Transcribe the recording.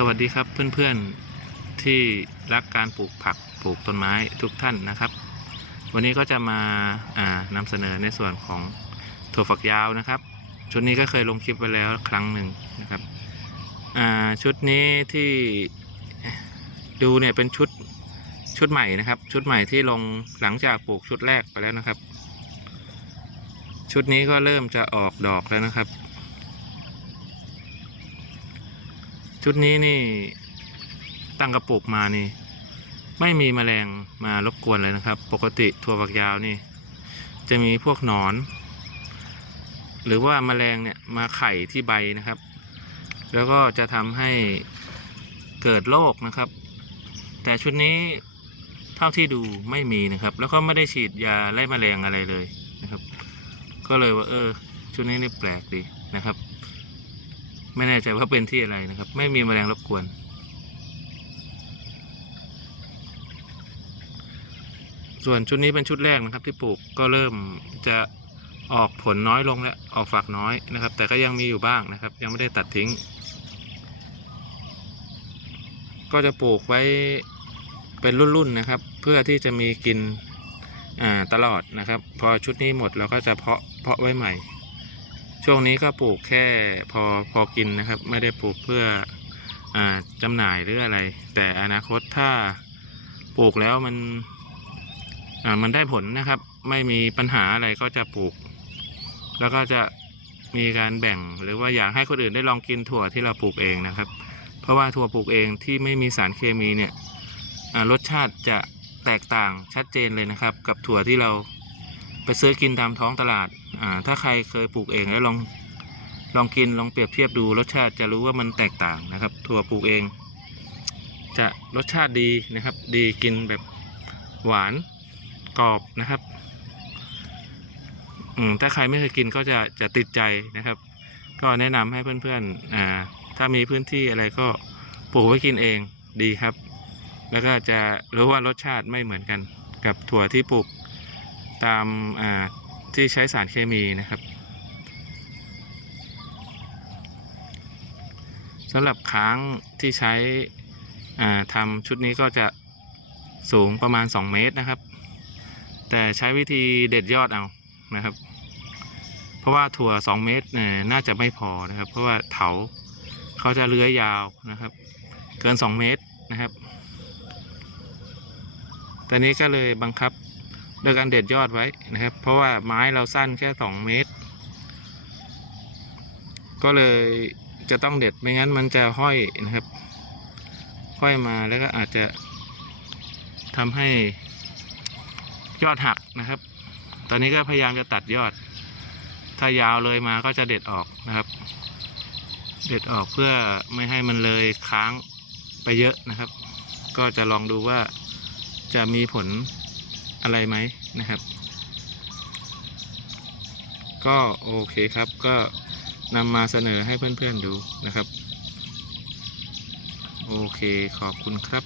สวัสดีครับเพื่อนๆที่รักการปลูกผักปลูกต้นไม้ทุกท่านนะครับ วันนี้ก็จะมาอ่านำเสนอในส่วนของถั่วฝักยาวนะครับ ชุดนี้ก็เคยลงคลิปไปแล้วครั้งหนึ่งนะครับอ่าชุดนี้ที่ดูเนี่ยเป็นชุดชุดใหม่นะครับ ชุดใหม่ที่ลงหลังจากปลูกชุดแรกไปแล้วนะครับ ชุดนี้ก็เริ่มจะออกดอกแล้วนะครับ ชุดนี้นี่ตั้งกระปุกมานี่ ไม่มีแมลงมารบกวนเลยนะครับ ปกติถั่วฝักยาวนี่ จะมีพวกหนอน หรือว่าแมลงเนี่ยมาไข่ที่ใบนะครับ แล้วก็จะทำให้เกิดโรคนะครับ แต่ชุดนี้เท่าที่ดูไม่มีนะครับ แล้วก็ไม่ได้ฉีดยาไล่แมลงอะไรเลยนะครับ ก็เลยว่าเออ ชุดนี้นี่แปลกดีนะครับ ไม่แน่ใจว่าเป็นที่อะไรนะครับ ไม่มีแมลงรบกวน ส่วนชุดนี้เป็นชุดแรกนะครับ ที่ปลูกก็เริ่มจะออกผลน้อยลงแล้วออกฝักน้อยนะครับ แต่ก็ยังมีอยู่บ้างนะครับ ยังไม่ได้ตัดทิ้ง ก็จะปลูกไว้เป็นรุ่นๆนะครับ เพื่อที่จะมีกินตลอดนะครับ พอชุดนี้หมดเราก็จะเพาะเพาะไว้ใหม่ ช่วงนี้ก็ปลูกแค่พอพอกินนะครับ ไม่ได้ปลูกเพื่ออจำหน่ายหรืออะไร แต่อนาคตถ้าปลูกแล้วมันมันได้ผลนะครับ ไม่มีปัญหาอะไรก็จะปลูก แล้วก็จะมีการแบ่งหรือว่าอยากให้คนอื่นได้ลองกินถั่วที่เราปลูกเองนะครับ เพราะว่าถั่วปลูกเองที่ไม่มีสารเคมีเนี่ยรสชาติจะแตกต่างชัดเจนเลยนะครับ กับถั่วที่เราไปซื้อกินตามท้องตลาด อ่าถ้าใครเคยปลูกเองแล้วลองลองกินลองเปรียบเทียบดูรสชาติจะรู้ว่ามันแตกต่างนะครับ ถั่วปลูกเอง จะรสชาติดีนะครับ ดีกินแบบหวานกรอบนะครับอืมถ้าใครไม่เคยกินก็จะจะติดใจนะครับ ก็แนะนำให้เพื่อนๆอ่าถ้ามีพื้นที่อะไรก็ปลูกไว้กินเองดีครับ แล้วก็จะรู้ว่ารสชาติไม่เหมือนกัน กับถั่วที่ปลูกตามอ่า ที่ใช้สารเคมีนะครับสำหรับค้างที่ใช้ทำชุดนี้ก็จะสูงประมาณ 2 เมตรนะครับ แต่ใช้วิธีเด็ดยอดเอานะครับ เพราะว่าถั่ว 2 เมตรเนี่ยน่าจะไม่พอนะครับ เพราะว่าเถาเขาจะเลื้อยยาวนะครับ เกิน 2 เมตรนะครับตอนนี้ก็เลยบังคับ โดยการเด็ดยอดไว้นะครับ เพราะว่าไม้เราสั้นแค่ 2 เมตร ก็เลยจะต้องเด็ดไม่งั้นมันจะห้อยนะครับ ห้อยมาแล้วก็อาจจะทำให้ยอดหักนะครับ ตอนนี้ก็พยายามจะตัดยอด ถ้ายาวเลยมาก็จะเด็ดออกนะครับ เด็ดออกเพื่อไม่ให้มันเลยค้างไปเยอะนะครับ ก็จะลองดูว่าจะมีผล อะไรไหมนะครับ ก็โอเคครับก็นำมาเสนอให้เพื่อนๆดูนะครับ โอเคขอบคุณครับ